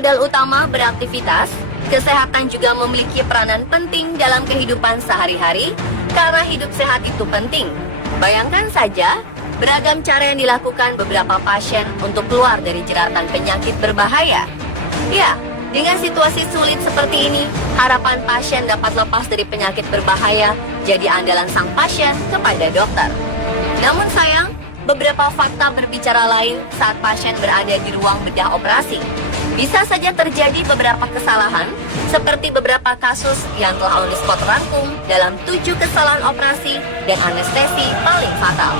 modal utama beraktivitas, kesehatan juga memiliki peranan penting dalam kehidupan sehari-hari karena hidup sehat itu penting. Bayangkan saja, beragam cara yang dilakukan beberapa pasien untuk keluar dari jeratan penyakit berbahaya. Ya, dengan situasi sulit seperti ini, harapan pasien dapat lepas dari penyakit berbahaya jadi andalan sang pasien kepada dokter. Namun sayang, beberapa fakta berbicara lain saat pasien berada di ruang bedah operasi. Bisa saja terjadi beberapa kesalahan, seperti beberapa kasus yang telah on the spot rangkum dalam 7 kesalahan operasi dan anestesi paling fatal.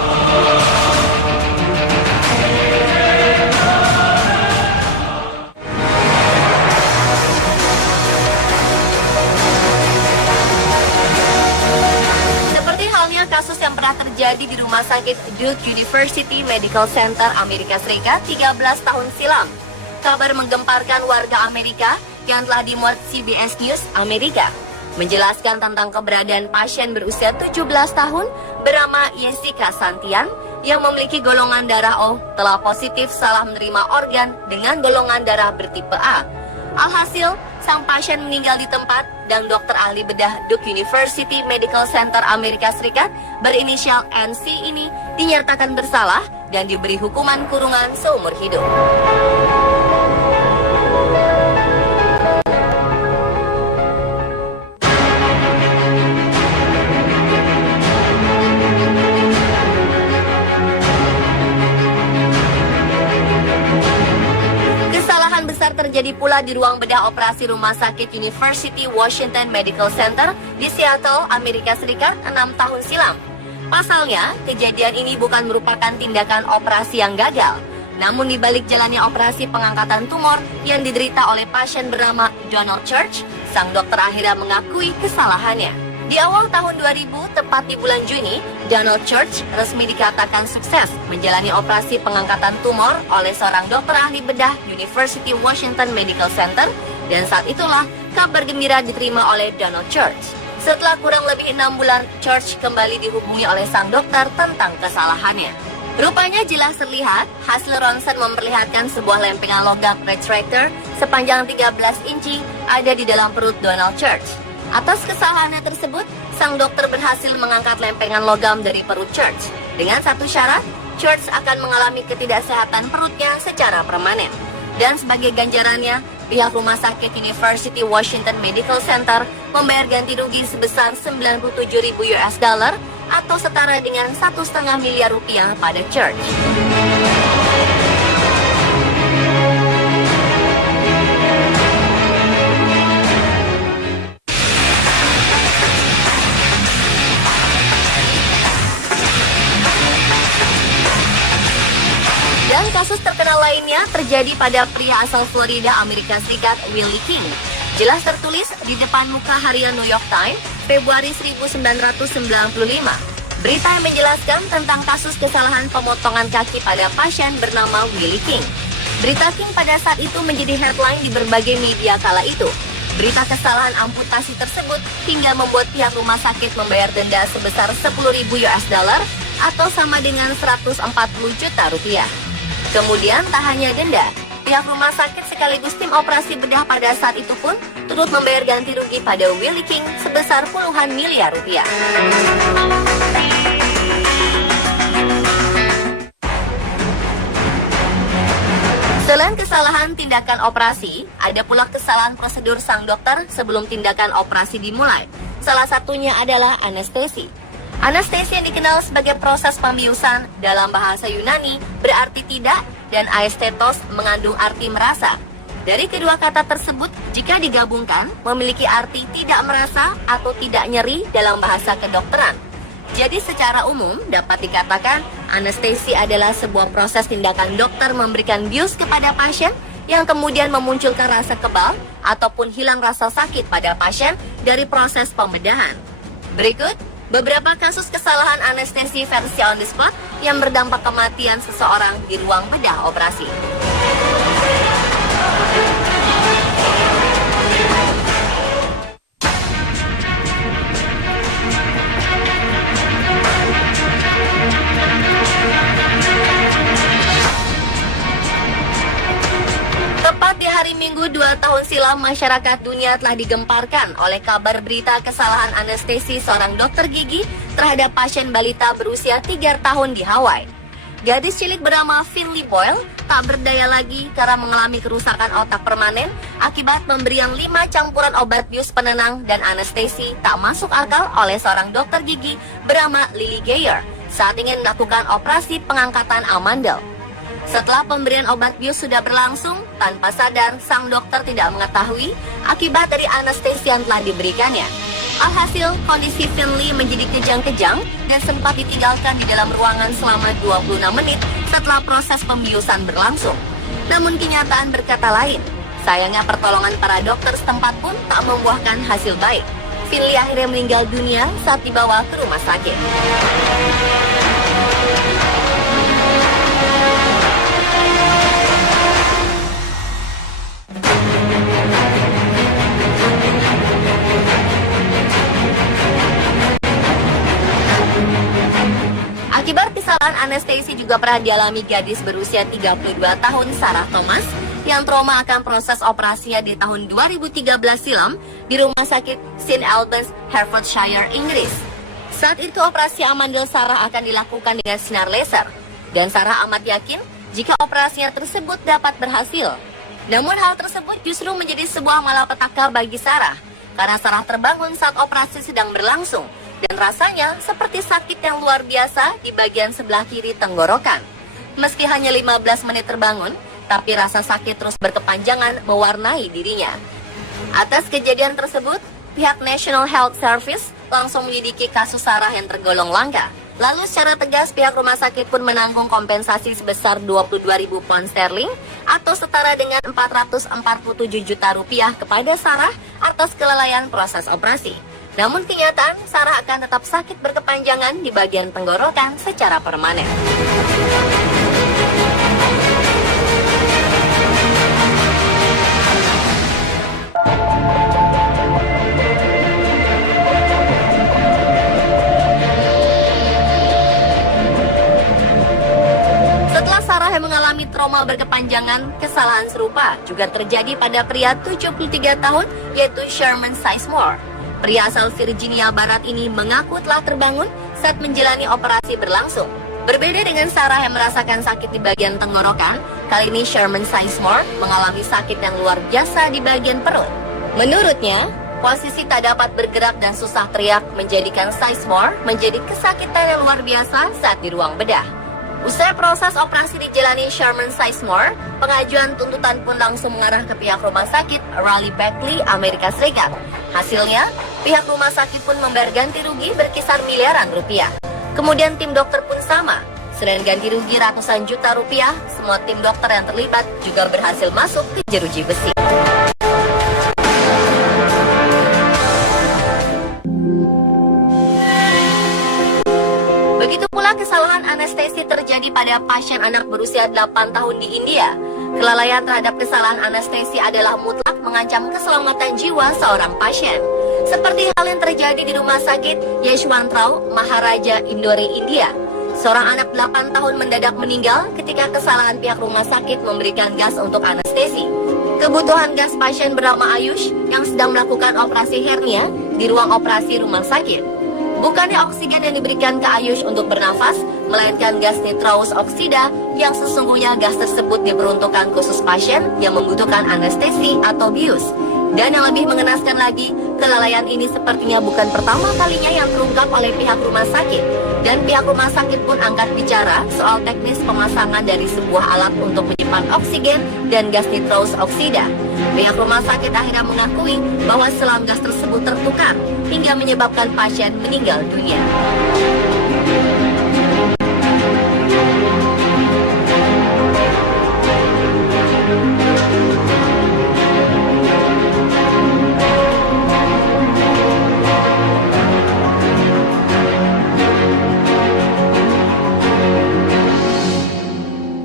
Seperti halnya kasus yang pernah terjadi di Rumah Sakit Duke University Medical Center Amerika Serikat 13 tahun silam. Kabar menggemparkan warga Amerika yang telah dimuat CBS News Amerika, menjelaskan tentang keberadaan pasien berusia 17 tahun bernama Jessica Santian yang memiliki golongan darah O telah positif salah menerima organ dengan golongan darah bertipe A. Alhasil, sang pasien meninggal di tempat dan dokter ahli bedah Duke University Medical Center Amerika Serikat berinisial NC ini dinyatakan bersalah dan diberi hukuman kurungan seumur hidup. Terjadi pula di ruang bedah operasi Rumah Sakit University Washington Medical Center di Seattle, Amerika Serikat 6 tahun silam. Pasalnya, kejadian ini bukan merupakan tindakan operasi yang gagal, namun di balik jalannya operasi pengangkatan tumor yang diderita oleh pasien bernama Donald Church, sang dokter akhirnya mengakui kesalahannya. Di awal tahun 2000, tepat di bulan Juni, Donald Church resmi dikatakan sukses menjalani operasi pengangkatan tumor oleh seorang dokter ahli bedah University Washington Medical Center, dan saat itulah kabar gembira diterima oleh Donald Church. Setelah kurang lebih 6 bulan, Church kembali dihubungi oleh sang dokter tentang kesalahannya. Rupanya jelas terlihat, hasil ronsen memperlihatkan sebuah lempengan logam retractor sepanjang 13 inci ada di dalam perut Donald Church. Atas kesalahannya tersebut, sang dokter berhasil mengangkat lempengan logam dari perut Church. Dengan satu syarat, Church akan mengalami ketidaksehatan perutnya secara permanen. Dan sebagai ganjarannya, pihak Rumah Sakit University Washington Medical Center membayar ganti rugi sebesar 97.000 US dollar atau setara dengan 1,5 miliar rupiah pada Church. Dan kasus terkenal lainnya terjadi pada pria asal Florida, Amerika Serikat, Willie King. Jelas tertulis di depan muka harian New York Times, Februari 1995. Berita yang menjelaskan tentang kasus kesalahan pemotongan kaki pada pasien bernama Willie King. Berita King pada saat itu menjadi headline di berbagai media kala itu. Berita kesalahan amputasi tersebut hingga membuat pihak rumah sakit membayar denda sebesar 10.000 US dollar atau sama dengan 140 juta rupiah. Kemudian tak hanya denda, pihak rumah sakit sekaligus tim operasi bedah pada saat itu pun turut membayar ganti rugi pada Willie King sebesar puluhan miliar rupiah. Selain kesalahan tindakan operasi, ada pula kesalahan prosedur sang dokter sebelum tindakan operasi dimulai. Salah satunya adalah anestesi. Anestesi yang dikenal sebagai proses pembiusan dalam bahasa Yunani berarti tidak, dan aestetos mengandung arti merasa. Dari kedua kata tersebut, jika digabungkan, memiliki arti tidak merasa atau tidak nyeri dalam bahasa kedokteran. Jadi secara umum dapat dikatakan anestesi adalah sebuah proses tindakan dokter memberikan bius kepada pasien yang kemudian memunculkan rasa kebal ataupun hilang rasa sakit pada pasien dari proses pembedahan. Berikut beberapa kasus kesalahan anestesi versi on the spot yang berdampak kematian seseorang di ruang bedah operasi. Tepat di hari Minggu 2 silam, masyarakat dunia telah digemparkan oleh kabar berita kesalahan anestesi seorang dokter gigi terhadap pasien balita berusia 3 tahun di Hawaii. Gadis cilik bernama Finley Boyle tak berdaya lagi karena mengalami kerusakan otak permanen akibat pemberian 5 campuran obat bius penenang dan anestesi tak masuk akal oleh seorang dokter gigi bernama Lily Geyer saat ingin melakukan operasi pengangkatan amandel. Setelah pemberian obat bius sudah berlangsung, tanpa sadar sang dokter tidak mengetahui akibat dari anestesi yang telah diberikannya. Alhasil, kondisi Finley menjadi kejang-kejang dan sempat ditinggalkan di dalam ruangan selama 26 menit setelah proses pembiusan berlangsung. Namun kenyataan berkata lain. Sayangnya pertolongan para dokter setempat pun tak membuahkan hasil baik. Finley akhirnya meninggal dunia saat dibawa ke rumah sakit. Akibat kesalahan anestesi juga pernah dialami gadis berusia 32 tahun Sarah Thomas yang trauma akan proses operasinya di tahun 2013 silam di rumah sakit St. Albans, Hertfordshire, Inggris. Saat itu operasi amandel Sarah akan dilakukan dengan sinar laser dan Sarah amat yakin jika operasinya tersebut dapat berhasil. Namun hal tersebut justru menjadi sebuah malapetaka bagi Sarah karena Sarah terbangun saat operasi sedang berlangsung. Dan rasanya seperti sakit yang luar biasa di bagian sebelah kiri tenggorokan. Meski hanya 15 menit terbangun, tapi rasa sakit terus berkepanjangan mewarnai dirinya. Atas kejadian tersebut, pihak National Health Service langsung menyelidiki kasus Sarah yang tergolong langka. Lalu secara tegas pihak rumah sakit pun menanggung kompensasi sebesar 22.000 pound sterling atau setara dengan 447 juta rupiah kepada Sarah atas kelalaian proses operasi. Namun kenyataan, Sarah akan tetap sakit berkepanjangan di bagian tenggorokan secara permanen. Setelah Sarah yang mengalami trauma berkepanjangan, kesalahan serupa juga terjadi pada pria 73 tahun yaitu Sherman Sizemore. Pria asal Virginia Barat ini mengaku telah terbangun saat menjalani operasi berlangsung. Berbeda dengan Sarah yang merasakan sakit di bagian tenggorokan, kali ini Sherman Sizemore mengalami sakit yang luar biasa di bagian perut. Menurutnya, posisi tak dapat bergerak dan susah teriak menjadikan Sizemore menjadi kesakitan yang luar biasa saat di ruang bedah. Usai proses operasi dijalani Sherman Sizemore, pengajuan tuntutan pun langsung mengarah ke pihak rumah sakit Raleigh Beckley, Amerika Serikat. Hasilnya, pihak rumah sakit pun membayar ganti rugi berkisar miliaran rupiah. Kemudian tim dokter pun sama. Selain ganti rugi ratusan juta rupiah, semua tim dokter yang terlibat juga berhasil masuk ke jeruji besi. Begitu pula kesalahan anestesi terjadi pada pasien anak berusia 8 tahun di India. Kelalaian terhadap kesalahan anestesi adalah mutlak mengancam keselamatan jiwa seorang pasien. Seperti hal yang terjadi di rumah sakit Yeshwantrao, Maharaja Indore, India. Seorang anak 8 tahun mendadak meninggal ketika kesalahan pihak rumah sakit memberikan gas untuk anestesi. Kebutuhan gas pasien bernama Ayush yang sedang melakukan operasi hernia di ruang operasi rumah sakit. Bukannya oksigen yang diberikan ke Ayush untuk bernafas, melainkan gas nitrous oksida yang sesungguhnya gas tersebut diperuntukkan khusus pasien yang membutuhkan anestesi atau bius. Dan yang lebih mengenaskan lagi, kelalaian ini sepertinya bukan pertama kalinya yang terungkap oleh pihak rumah sakit. Dan pihak rumah sakit pun angkat bicara soal teknis pemasangan dari sebuah alat untuk menyimpan oksigen dan gas nitrous oksida. Pihak rumah sakit akhirnya mengakui bahwa selang gas tersebut tertukar hingga menyebabkan pasien meninggal dunia.